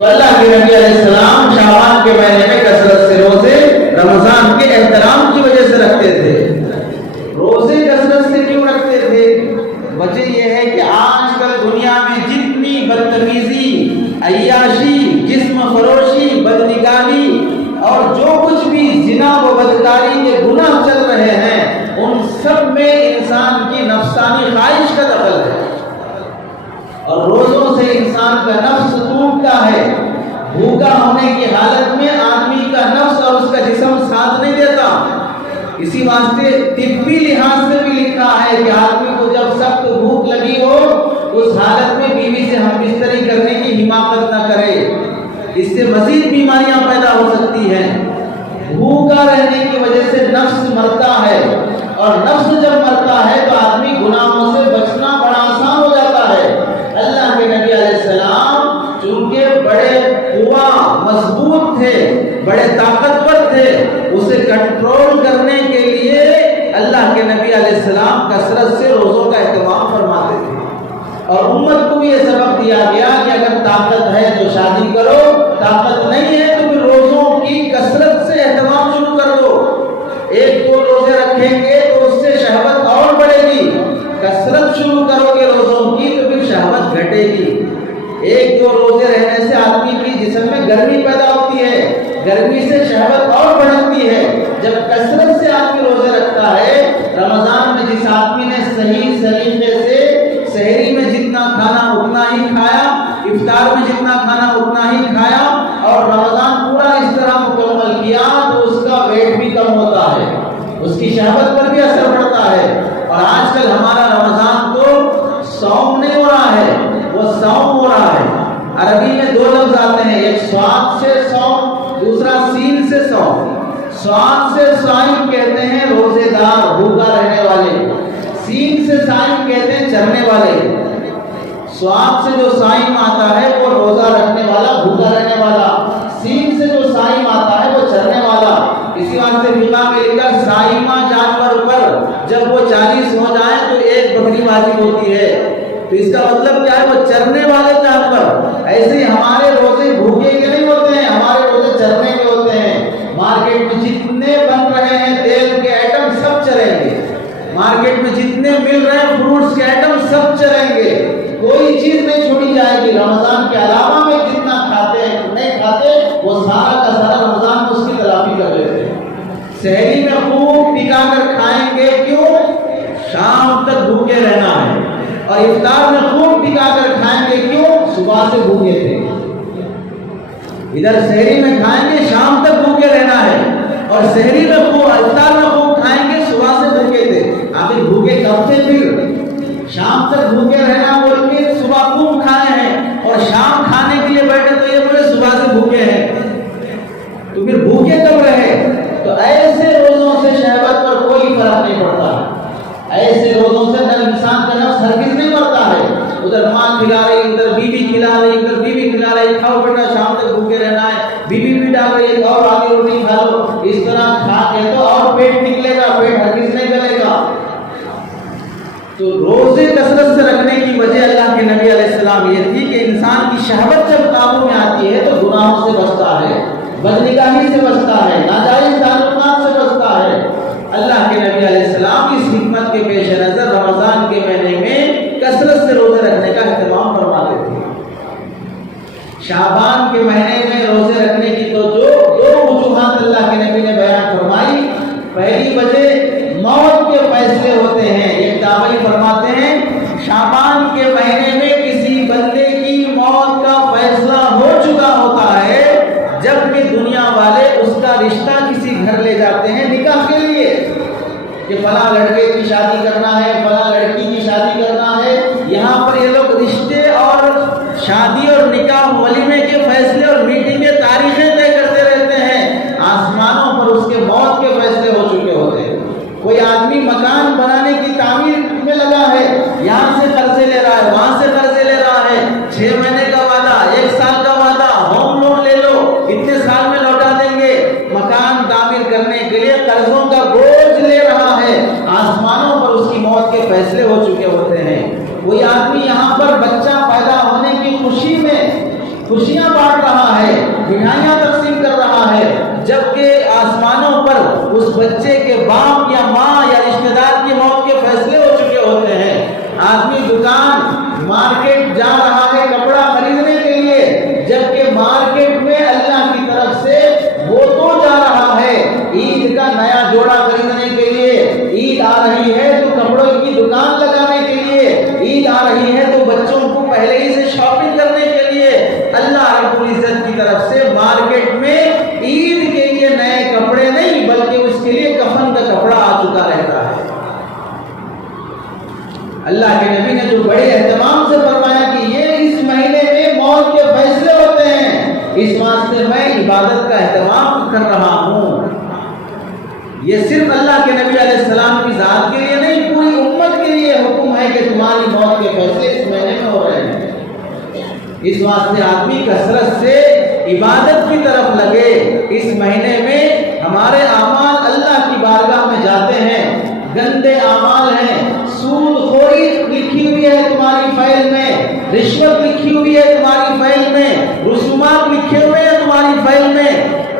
اللہ کے نبی علیہ السلام شعبان کے مہینے میں کثرت سے روزے رمضان کے احترام کی وجہ سے رکھتے تھے۔ روزے کثرت سے کیوں رکھتے تھے؟ وجہ یہ ہے کہ آج کل دنیا میں جتنی بدتمیزی، عیاشی، جسم فروشی، بدنگاہی اور جو کچھ بھی زنا و بدکاری کے گناہ چل رہے ہیں، ان سب میں انسان کی نفسانی خواہش کا دخل ہے، اور روزوں سے انسان کا نفس ٹوٹتا ہے۔ بھوکا ہونے کی حالت میں آدمی کا نفس اور اس کا جسم ساتھ نہیں دیتا۔ اسی واسطے طبی لحاظ سے بھی لکھا ہے کہ آدمی کو جب سخت بھوک لگی ہو اس حالت میں بیوی سے ہم بستری کرنے کی حماقت نہ کرے، اس سے مزید بیماریاں پیدا ہو سکتی ہیں۔ بھوکا رہنے کی وجہ سے نفس مرتا ہے، اور نفس جب مرتا ہے تو آدمی گناہوں سے بچنا بڑا آسان ہو جاتا ہے۔ اللہ کے نبی علیہ السلام چونکہ بڑے قوا مضبوط تھے، بڑے طاقتور تھے، اسے کنٹرول کرنے کے لیے اللہ کے نبی علیہ السلام کثرت سے روزوں کا اہتمام فرماتے تھے، اور امت کو بھی یہ سبق دیا گیا کہ اگر طاقت ہے تو شادی کرو، طاقت نہیں ہے تو پھر روزوں کی کثرت سے اہتمام شروع کر دو۔ ایک دو روزے رکھیں گے تو اس سے شہوت اور بڑھے گی، کثرت شروع کرو گے روزوں کی تو پھر شہوت گھٹے گی۔ ایک دو روزے رہنے سے آدمی کی جسم میں گرمی پیدا ہوتی ہے، گرمی سے شہوت اور بڑھتی ہے۔ جب کثرت سے آدمی روزے رکھتا ہے، رمضان میں جس آدمی نے صحیح طریقے سے سحری میں جتنا کھانا اتنا ہی کھایا، افطار میں جتنا کھانا اتنا ہی کھایا، اور رمضان پورا اس طرح مکمل کیا تو اس کا ویٹ بھی کم ہوتا ہے، اس کی شہوت پر بھی اثر پڑتا ہے۔ اور آج کل ہمارا رمضان تو صوم نہیں ہو رہا ہے، وہ صوم ہو رہا ہے۔ عربی میں دو لفظ آتے ہیں، ایک سواد سے صوم، دوسرا سین سے صوم۔ سواد سے صائم کہتے ہیں روزے دار، بھوکا رہنے والے، سین سے صائم کہتے ہیں چرنے والے۔ سواد سے جو صائم آتا ہے وہ روزہ رکھنے والا، بھوکا رہنے والا، سین سے جو صائم آتا ہے وہ چرنے والا۔ اسی واسطے فقہ میں لکھا صائمہ جانور پر جب وہ 40 ہو جائیں تو ایک بکری واجب ہوتی ہے، تو اس کا مطلب کیا ہے؟ وہ چرنے والے جانور۔ ایسے ہی ہمارے روزے بھوکے کے نہیں ہوتے ہیں، ہمارے روزے چرنے کے ہوتے ہیں۔ مارکیٹ میں جتنے بن رہے ہیں تیل کے آئٹم سب چلیں گے، مارکیٹ میں جتنے مل رہے ہیں فروٹس کے آئٹم سب چلیں گے، کوئی چیز نہیں چھوڑی جائے گی۔ رمضان کے علاوہ میں جتنا کھاتے ہیں نہیں کھاتے وہ سارا کا سارا رمضان میں اس کی تلافی کر لیتے ہیں۔ سحری میں خوب ٹکا کر کھائیں گے، کیوں؟ شام تک بھوکے رہنا ہے، اور افطار میں خوب ٹکا کر کھائیں گے، کیوں؟ صبح سے بھوکے تھے۔ ادھر سحری میں کھائیں گے، شام تک بھوکے رہنا ہے، اور سحری میں خوب، افطار میں خوب کھائیں گے، صبح سے بھوکے تھے۔ آخر بھوکے کب تھے؟ پھر شام تک بھوکے رہنا بول کے صبح خوب کھائے ہیں، اور شام کھانے کے لیے بیٹھے تو یہ بولے صبح سے بھوکے ہیں، تو پھر بھوکے کب رہے؟ تو ایسے روزوں سے شہوت پر کوئی فرق نہیں پڑتا، ایسے روزوں سے انسان کا نفس ہرگز نہیں مرتا ہے۔ ادھر ماں کھلا رہی، ادھر بیوی کھلا رہی، ادھر بیوی کھلا رہی، کھاؤ بیٹا شام تک بھوکے رہنا ہے، بیوی بھی ڈال رہی ہے اور آگے روٹی کھا لو، اس طرح کھا کے تو اور پیٹ نکلے گا، پیٹ ہرگز نہیں گلے گا۔ تو روزے کثرت سے رکھنے کی وجہ اللہ کے نبی علیہ السلام یہ تھی کہ انسان کی شہوت جب قابو میں آتی ہے تو گناہوں سے بچتا ہے، بدنگاہی سے بچتا ہے، ناجائز تعلقات سے بچتا ہے۔ اللہ کے نبی علیہ السلام اس حکمت کے پیش نظر رمضان کے مہینے میں کثرت سے روزے رکھنے کا اہتمام فرماتے تھے۔ شعبان کے مہینے میں روزے رکھنے کی تو جو دو وجوہات اللہ کے نبی نے بیان فرمائی۔ پہلی وجہ موت کے فیصلے ہوتے ہیں، ایک دعوی فرماتے ہیں شعبان کے مہینے میں کسی بندے کی موت کا فیصلہ ہو چکا ہوتا ہے، جبکہ دنیا والے اس کا رشتہ کسی گھر لے جاتے ہیں نکاح کے لیے، کہ فلاں لڑکے کی شادی کرنا ہے، فلاں لڑکی کی شادی کرنا ہے۔ یہاں پر یہ لوگ رشتے اور شادی اور نکاح ولیمے کے فیصلے اور میٹنگ کے تاریخ بانٹ رہا ہے، مٹھائیاں تقسیم کر رہا ہے، جبکہ آسمانوں پر اس بچے کے باپ یا ماں یا رشتہ دار کی موت کے فیصلے ہو چکے ہوتے ہیں۔ آدمی دکان مارکیٹ جا رہا ہے کپڑا خریدنے کے لیے، جبکہ مارکیٹ میں اللہ کی طرف سے وہ تو جا رہا ہے عید کا نیا جوڑا خریدنے کے لیے، عید آ رہی ہے تو کپڑوں کی دکان لگانے کے لیے، عید آ رہی ہے تو بچوں کو پہلے ہی سے شاپنگ کرنے کے لیے۔ اللہ رب العزت کی طرف سے مارکیٹ میں عید کے لیے نئے کپڑے نہیں بلکہ اس کے لیے کفن کا کپڑا آ چکا رہتا ہے۔ اللہ کے نبی نے جو بڑے اہتمام سے فرمایا کہ یہ اس مہینے میں موت کے فیصلے ہوتے ہیں، اس واسطے میں عبادت کا اہتمام کر رہا ہوں۔ یہ صرف اللہ کے نبی علیہ السلام کی ذات کے لیے نہیں، پوری امت کے لیے حکم ہے کہ تمہاری موت کے فیصلے اس مہینے میں ہو رہے ہیں۔ اس واسطے آدمی کثرت سے عبادت کی طرف لگے۔ اس مہینے میں ہمارے اعمال اللہ کی بارگاہ میں جاتے ہیں، گندے اعمال ہیں، سود خوری لکھی ہوئی ہے تمہاری فائل میں، رشوت لکھی ہوئی ہے تمہاری فائل میں، رسومات لکھے ہوئے ہیں تمہاری فائل میں۔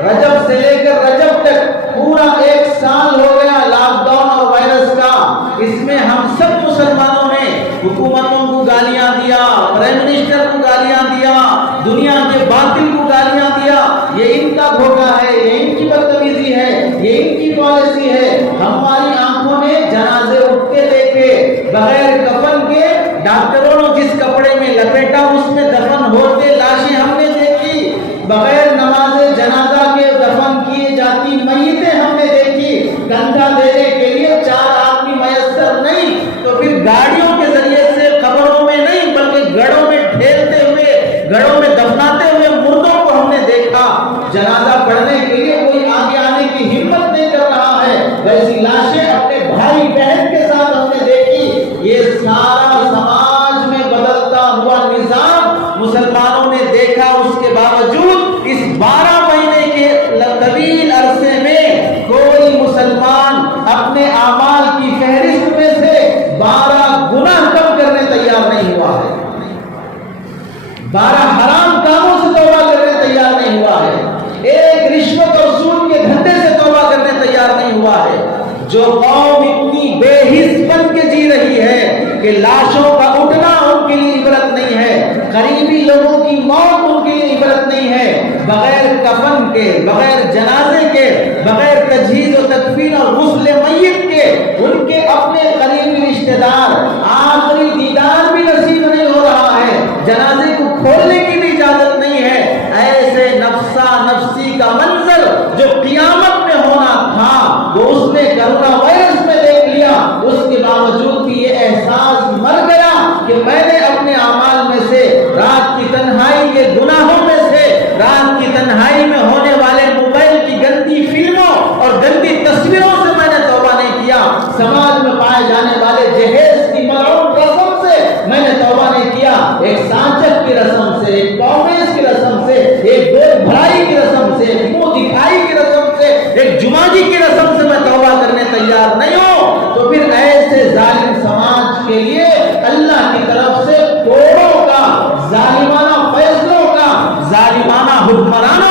رجب سے لے کر رجب تک پورا 1 سال ہو گیا لاک ڈاؤن اور وائرس کا، اس میں ہم سب مسلمانوں نے حکومتوں کو گالیاں دیا، پرائم منسٹر کو گالیاں دیا، دنیا کے باطل کو گالیاں دیا۔ یہ ان کا دھوکہ ہے، یہ ان کی بدتمیزی ہے، یہ ان کی پالیسی ہے۔ ہماری آنکھوں نے جنازے اٹھتے دیکھے، بغیر کفن کے ڈاکٹروں نے جس کپڑے میں لپیٹا اس میں دفن ہوتے لاشیں ہم نے دیکھی، بغیر نماز جنازہ کے دفن کیے جاتی میتیں ہم نے دیکھی۔ کندھا دینے کے لیے 4 آدمی میسر نہیں تو پھر گاڑیوں کے ذریعے سے قبروں میں نہیں بلکہ گڑھوں میں ٹھیلتے ہوئے، گڑھوں میں دفناتے ہوئے مردوں کو ہم نے دیکھا۔ جنازہ پڑھنے کے لیے کوئی آگے آنے کی ہمت نہیں کر رہا ہے، ویسی لاشیں اپنے بھائی بہن کے ساتھ ہم نے دیکھی۔ یہ سارا سماج میں بدلتا ہوا نظام مسلمانوں نے دیکھا، اس کے باوجود اس 12 مہینے کے طویل عرصے میں کوئی مسلمان اپنے اعمال کی فہرست میں سے 12 گناہ کم کرنے تیار نہیں ہوا ہے، 12 حرام کاموں سے توبہ کرنے تیار نہیں ہوا ہے، ایک رشوت اور سود کے دھندے سے توبہ کرنے تیار نہیں ہوا ہے۔ جو قوم اتنی بے حس بن کے جی رہی ہے کہ لاشوں کا اٹھنا ان کے لیے عبرت نہیں ہے، قریبی لوگوں کی موت ان کے لیے عبرت نہیں ہے، بغیر کفن کے، بغیر جنازے کے، بغیر تجہیز و تکفین اور غسل میت کے ان کے اپنے قریبی رشتہ دار آخری دیدار بھی نصیب نہیں ہو رہا ہے، جنازے کو کھولنے کی بھی اجازت نہیں ہے۔ ایسے نفسا نفسی کا منظر جو قیامت میں ہونا تھا وہ اس نے کرونا وائرس میں دیکھ لیا، اس کے باوجود بھی یہ احساس مر گیا کہ میں نے اپنے اعمال میں سے رات کی تنہائی کے گناہوں میں سے، رات کی تنہائی میں ہونے والے موبائل کی گندی فلموں اور گندی تصویروں سے میں نے توبہ نہیں کیا، سماج میں پائے جانے والے جہیز کی ملعون رسم سے میں نے توبہ نہیں کیا، ایک سانچک کی رسم سے، ایک کانگریس کی رسم سے، ایک گود بھرائی کی رسم سے، ایک منہ دکھائی کی رسم سے، ایک جماجی کی رسم سے میں توبہ کرنے تیار نہیں ہوں۔ تو پھر ایسے ظالم سماج کے لیے اللہ کی طرف سے کوڑوں کا، ظالمانہ فیصلوں کا، ظالمانہ حکمرانوں